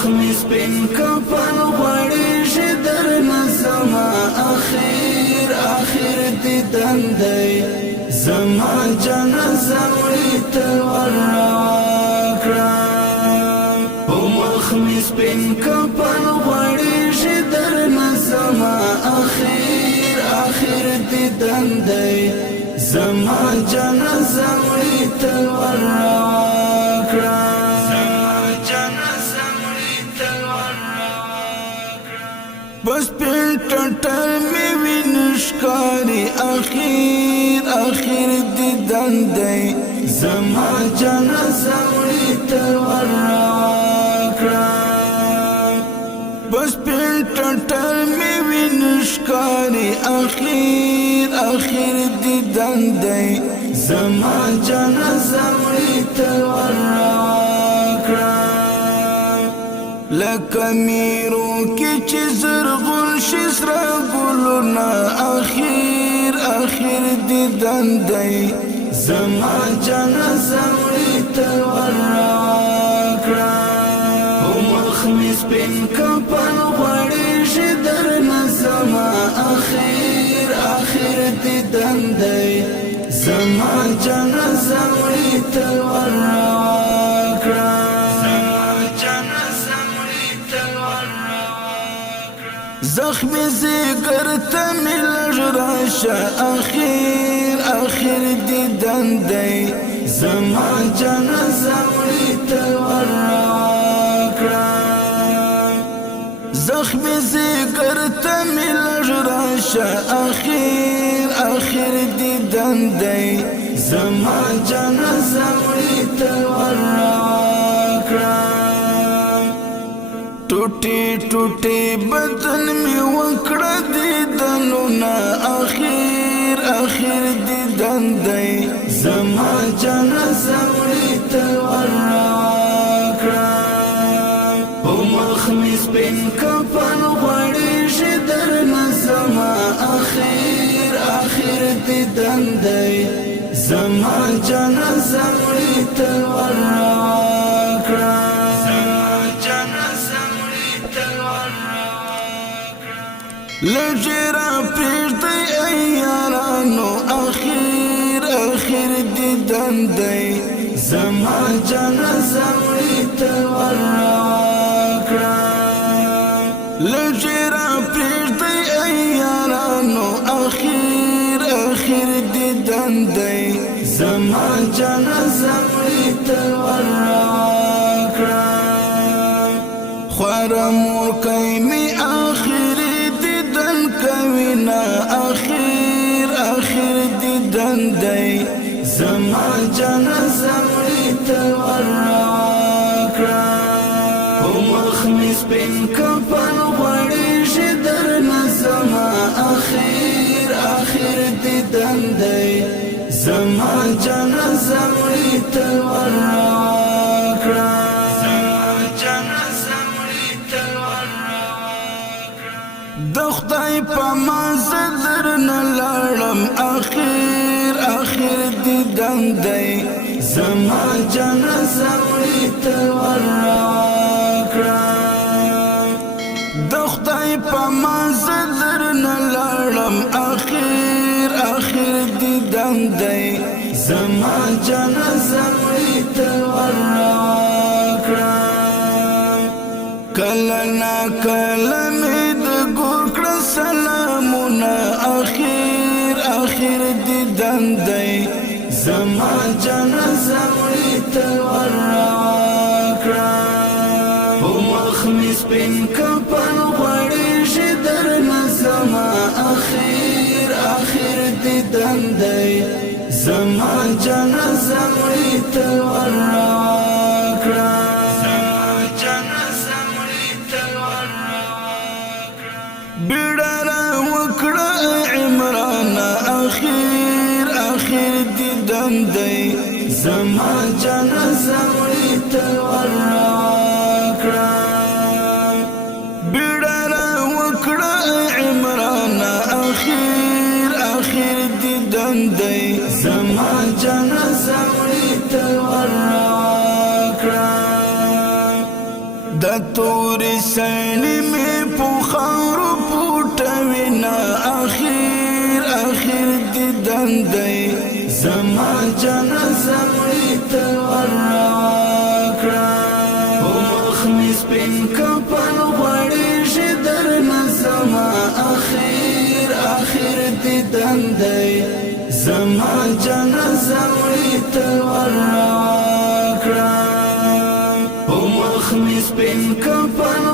مخ سپین کفن غړیږي درنه زما اخیر اخیر دیدن دی زما جنازه مړی ته ورکړه په مخ مې سپین کفن غړیږي درنه زما اخیر اخیر دیدن دی زما جنازه مړی ته ورکړه بس پیل ټټر می وینشکاری اخیر اخیر دیدن دی زما جنازه مړی ته ورکړه بس پیل ټټر می وینشکاری اخیر اخیر دیدن دی زما جنازه مړی ته ورکړه لکه میرو کې چې زرغون شي سره ګلونه اخیر اخیر دیدن دی زما جنازه مړی ته ورکړه په مخ مې سپین کفن غړیږي درنه زما اخیر اخیر دیدن دی زما جنازه مړی ته ورکړه زخم زیگر تمیل راشه اخیر اخیر دیدن دی زما جنازه مړی ته ورکړه زخم زیگر تمیل راشه اخیر اخیر دیدن دی زما جنازه مړی ته ورکړه ټوټي ټوټي بدن می وکړه دیدنونه اخیر اخیر دیدن دی زما جنازه مړی ته ورکړه په مخ مې سپین کفن غړیږي درنه زما اخیر اخیر دیدن دی زما جنازه مړی ته ورکړه لجرا پریږدئ ای یارانو اخیر اخیر دیدن دی زما جنازه مړی ته ورکړه لجرا پریږدئ ای یارانو اخیر اخیر دیدن دی زما جنازه مړی ته ورکړه خواره مور کوي می اخیر کوینا اخیر اخیر دیدن دی زما جنازه مړی ته ورکړه په مخ مې سپین کفن غړیږي درنه زما اخیر اخیر دیدن دی زما جنازه مړی ته ورکړه د خدای په منزل درنه لاړم اخیر اخیر دیدن دی زما جنازه مړی ته ورکړه د خدای په منزل درنه لاړم اخیر اخیر دیدن دی زما جنازه مړی ته ورکړه کله نا کله سلامونه اخیر اخیر دیدن دی زما جنازه مړی ته ورکړه په مخ مې سپین کفن غړیږي درنه زما اخیر اخیر دیدن دی زما جنازه مړی ته ورکړه اخیر اخیر دیدن دی زما جنازه مړی ته ورکړه بیړه را وکړه عمران اخیر اخیر دیدن دی زما جنازه مړی ته ورکړه د تورې سینې مې په خاورو پوټوینا اخیر اخیر دیدن دی زما جنازه مړی ته ورکړه په مخ مې سپین کفن غوړېږي درنه زما اخیر اخیر دیدن دی زما جنازه مړی ته ورکړه په مخ مې سپین کفن